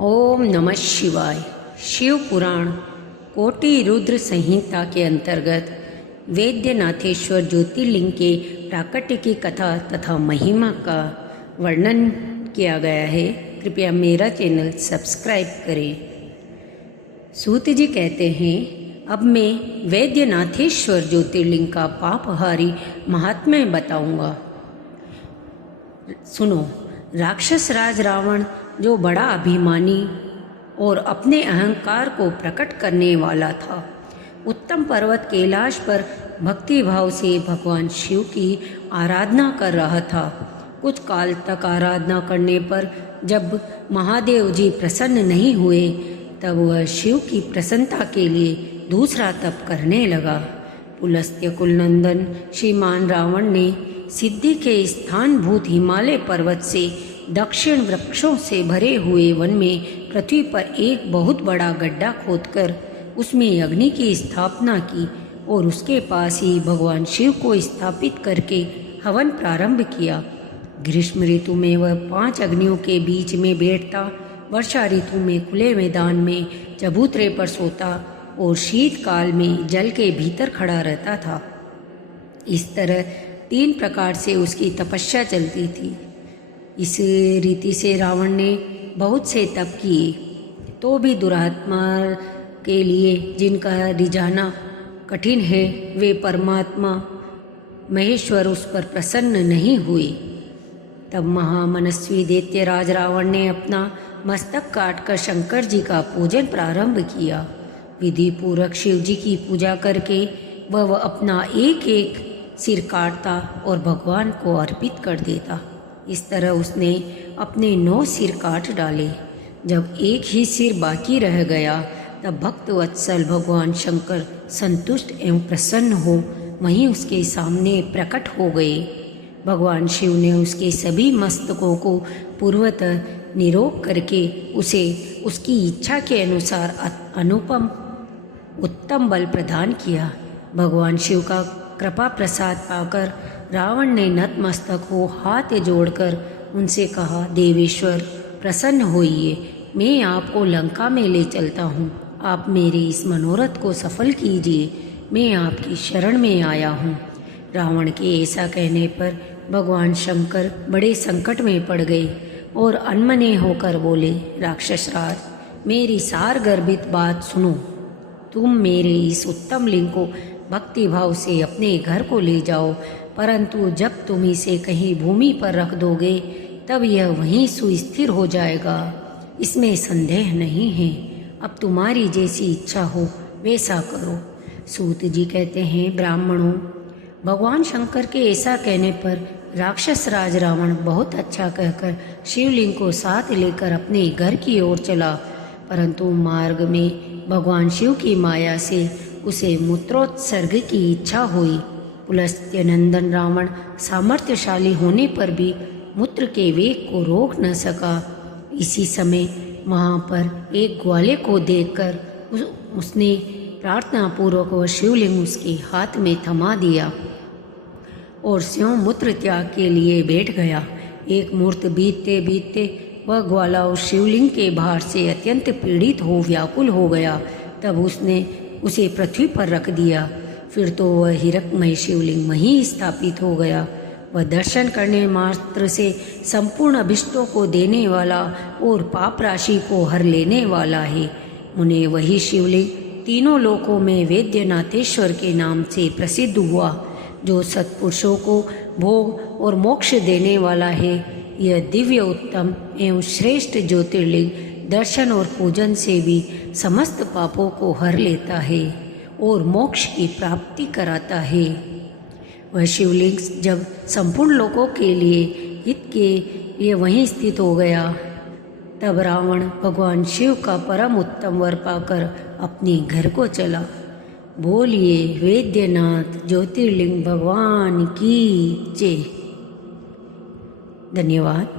ओम नमः शिवाय। शिव पुराण कोटि रुद्र संहिता के अंतर्गत वैद्यनाथेश्वर ज्योतिर्लिंग के प्राकट्य की कथा तथा महिमा का वर्णन किया गया है। कृपया मेरा चैनल सब्सक्राइब करें। सूत जी कहते हैं, अब मैं वैद्यनाथेश्वर ज्योतिर्लिंग का पापहारी महात्म्य बताऊंगा। सुनो। राक्षस राज रावण, जो बड़ा अभिमानी और अपने अहंकार को प्रकट करने वाला था, उत्तम पर्वत कैलाश पर भक्ति भाव से भगवान शिव की आराधना कर रहा था। कुछ काल तक आराधना करने पर जब महादेव जी प्रसन्न नहीं हुए, तब वह शिव की प्रसन्नता के लिए दूसरा तप करने लगा। पुलस्त्य कुलनंदन श्रीमान रावण ने सिद्धि के स्थानभूत हिमालय पर्वत से दक्षिण वृक्षों से भरे हुए वन में पृथ्वी पर एक बहुत बड़ा गड्ढा खोदकर उसमें अग्नि की स्थापना की और उसके पास ही भगवान शिव को स्थापित करके हवन प्रारंभ किया। ग्रीष्म ऋतु में वह 5 अग्नियों के बीच में बैठता, वर्षा ऋतु में खुले मैदान में चबूतरे पर सोता और शीतकाल में जल के भीतर खड़ा रहता था। इस तरह 3 प्रकार से उसकी तपस्या चलती थी। इस रीति से रावण ने बहुत से तप किए, तो भी दुरात्मा के लिए जिनका रिझाना कठिन है, वे परमात्मा महेश्वर उस पर प्रसन्न नहीं हुए। तब महामनस्वी दैत्य राज रावण ने अपना मस्तक काटकर शंकर जी का पूजन प्रारंभ किया। विधि पूर्वक शिव जी की पूजा करके वह अपना एक एक सिर काटता और भगवान को अर्पित कर देता। इस तरह उसने अपने 9 सिर काट डाले। जब एक ही सिर बाकी रह गया, तब भक्त वत्सल भगवान शंकर संतुष्ट एवं प्रसन्न हो वहीं उसके सामने प्रकट हो गए। भगवान शिव ने उसके सभी मस्तकों को पूर्वतः निरोग करके उसे उसकी इच्छा के अनुसार अनुपम उत्तम बल प्रदान किया। भगवान शिव का कृपा प्रसाद पाकर रावण ने नतमस्तक हो हाथ जोड़कर उनसे कहा, देवेश्वर प्रसन्न होइए, मैं आपको लंका में ले चलता हूँ। आप मेरे इस मनोरथ को सफल कीजिए, मैं आपकी शरण में आया हूँ। रावण के ऐसा कहने पर भगवान शंकर बड़े संकट में पड़ गए और अनमने होकर बोले, राक्षस राज, मेरी सार गर्भित बात सुनो। तुम मेरे इस उत्तम लिंग को भक्ति भाव से अपने घर को ले जाओ, परंतु जब तुम इसे कहीं भूमि पर रख दोगे, तब यह वहीं सुस्थिर हो जाएगा, इसमें संदेह नहीं है। अब तुम्हारी जैसी इच्छा हो वैसा करो। सूत जी कहते हैं, ब्राह्मणों, भगवान शंकर के ऐसा कहने पर राक्षस राज रावण बहुत अच्छा कहकर शिवलिंग को साथ लेकर अपने घर की ओर चला, परंतु मार्ग में भगवान शिव की माया से उसे मूत्रोत्सर्ग की इच्छा हुई। पुलस्त्य नंदन रावण सामर्थ्यशाली होने पर भी मूत्र के वेग को रोक न सका। इसी समय वहाँ पर एक ग्वाले को देखकर उसने प्रार्थना पूर्वक वह शिवलिंग उसके हाथ में थमा दिया और स्वयं मूत्र त्याग के लिए बैठ गया। एक मुहूर्त बीतते बीतते वह ग्वाला उस शिवलिंग के भार से अत्यंत पीड़ित हो व्याकुल हो गया। तब उसने उसे पृथ्वी पर रख दिया। फिर तो वह हिरकमय शिवलिंग वहीं स्थापित हो गया। वह दर्शन करने मात्र से संपूर्ण अभिष्टों को देने वाला और पाप राशि को हर लेने वाला है। उन्हें वही शिवलिंग तीनों लोकों में वैद्यनाथेश्वर के नाम से प्रसिद्ध हुआ, जो सत्पुरुषों को भोग और मोक्ष देने वाला है। यह दिव्य उत्तम एवं श्रेष्ठ ज्योतिर्लिंग दर्शन और पूजन से भी समस्त पापों को हर लेता है और मोक्ष की प्राप्ति कराता है। वह शिवलिंग जब संपूर्ण लोगों के लिए हित के लिए वहीं स्थित हो गया, तब रावण भगवान शिव का परम उत्तम वर पाकर अपने घर को चला। बोलिए वैद्यनाथ ज्योतिर्लिंग भगवान की जय। धन्यवाद।